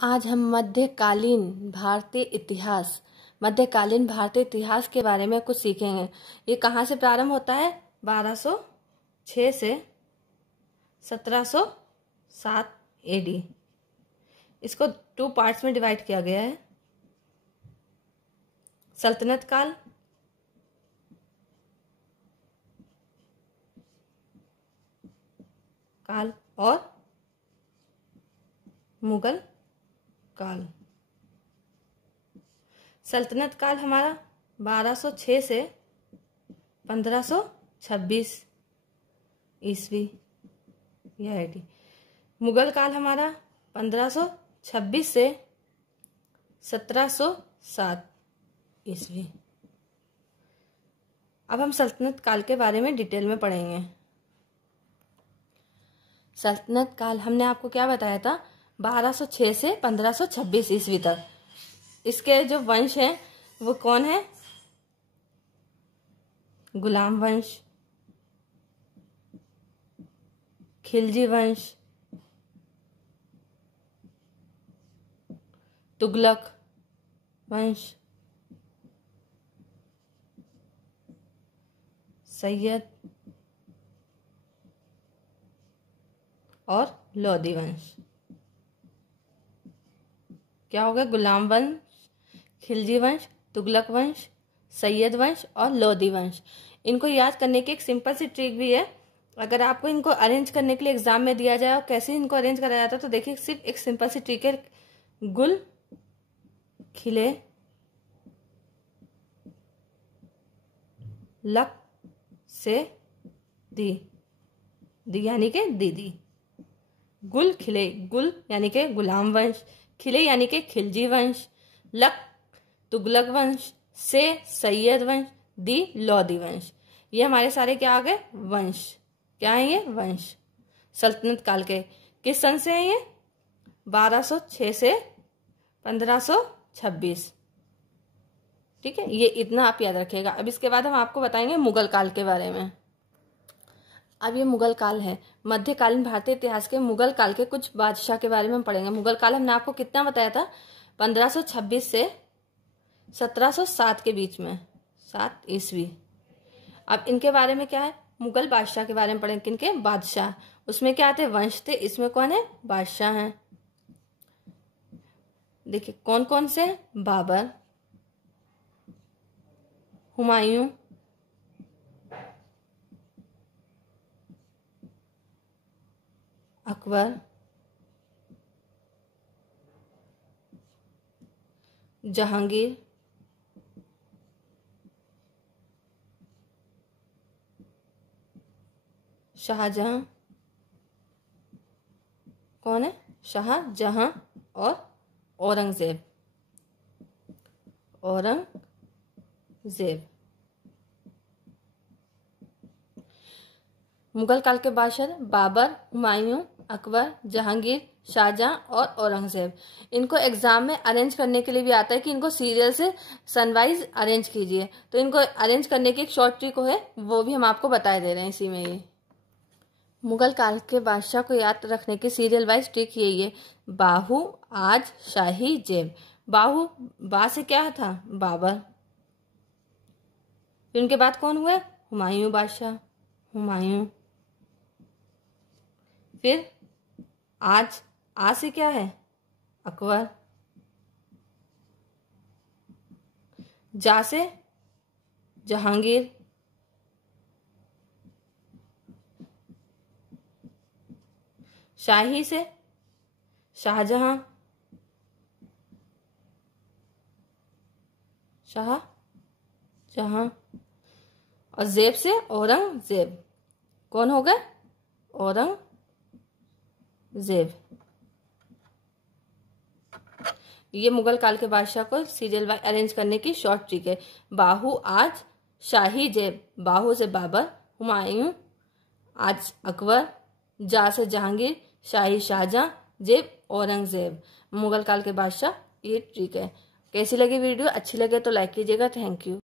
आज हम मध्यकालीन भारतीय इतिहास के बारे में कुछ सीखेंगे। ये कहाँ से प्रारंभ होता है? 1206 से 1707 एडी। इसको 2 पार्ट्स में डिवाइड किया गया है। सल्तनत काल और मुगल काल। सल्तनत काल हमारा 1206 से 1526 ईस्वी या एडी। मुगल काल हमारा 1526 से 1707 ईस्वी। अब हम सल्तनत काल के बारे में डिटेल में पढ़ेंगे। सल्तनत काल हमने आपको क्या बताया था? 1206 से 1526 ईस्वी तक। इसके जो वंश हैं वो कौन है? गुलाम वंश, खिलजी वंश, तुगलक वंश, सैयद और लोदी वंश। क्या हो गया? गुलाम वंश, खिलजी वंश, तुगलक वंश, सैयद वंश और लोदी वंश। इनको याद करने की एक सिंपल सी ट्रिक भी है। अगर आपको इनको अरेंज करने के लिए एग्जाम में दिया जाए और कैसे इनको अरेंज करा जाता है तो देखिए, सिर्फ एक सिंपल सी ट्रिक है। गुल खिले, लक से दी, दी यानी के दीदी। गुल खिले, गुल यानी के गुलाम वंश, खिले यानी के खिलजी वंश, लक तुगलक वंश, से सैयद वंश, दी लोदी वंश। ये हमारे सारे क्या आ गए? वंश। क्या है ये? वंश। सल्तनत काल के किस सन से है ये? 1206 से 1526। ठीक है, ये इतना आप याद रखिएगा। अब इसके बाद हम आपको बताएंगे मुगल काल के बारे में। अब ये मुगल काल है। मध्यकालीन भारतीय इतिहास के मुगल काल के कुछ बादशाह के बारे में हम पढ़ेंगे। मुगल काल हमने आपको कितना बताया था? 1526 से 1707 के बीच में, 7 ईस्वी। अब इनके बारे में क्या है? मुगल बादशाह के बारे में पढ़ेंगे। किनके? बादशाह। उसमें क्या आते? वंश थे। इसमें कौन है? बादशाह हैं। देखिए कौन कौन से? बाबर, हुमायूं, अकबर, जहांगीर, शाहजहां। कौन है? शाहजहां और औरंगजेब। औरंगजेब मुगल काल के बादशाह बाबर, हुमायूं, अकबर, जहांगीर, शाहजहां और औरंगजेब। इनको एग्जाम में अरेंज करने के लिए भी आता है कि इनको सीरियल से सनवाइज अरेंज कीजिए। तो इनको अरेंज करने की एक शॉर्ट ट्रिक है, वो भी हम आपको बताए दे रहे हैं इसी में। ये मुगल काल के बादशाह को याद रखने की सीरियल वाइज ट्रिक यही है। बाहू, आज, शाही, जेब। बाहू, बा से क्या था? बाबर। फिर उनके बाद कौन हुए? हुमायूं बादशाह, हुमायूं। फिर आज, आ से क्या है? अकबर। जा से जहांगीर। शाही से शाहजहां, शाहजहां। और जेब से औरंगजेब। कौन हो गए? औरंगजेब। ये मुगल काल के बादशाह को सीरियल वाइज अरेंज करने की शॉर्ट ट्रिक है। बाहू, आज, शाही, जेब। बाहू से बाबर, हुमायूं, आज अकबर, जा से जहांगीर, शाही शाहजहां, जेब औरंगजेब। मुगल काल के बादशाह ये ट्रिक है। कैसी लगी वीडियो? अच्छी लगे तो लाइक कीजिएगा। Thank you.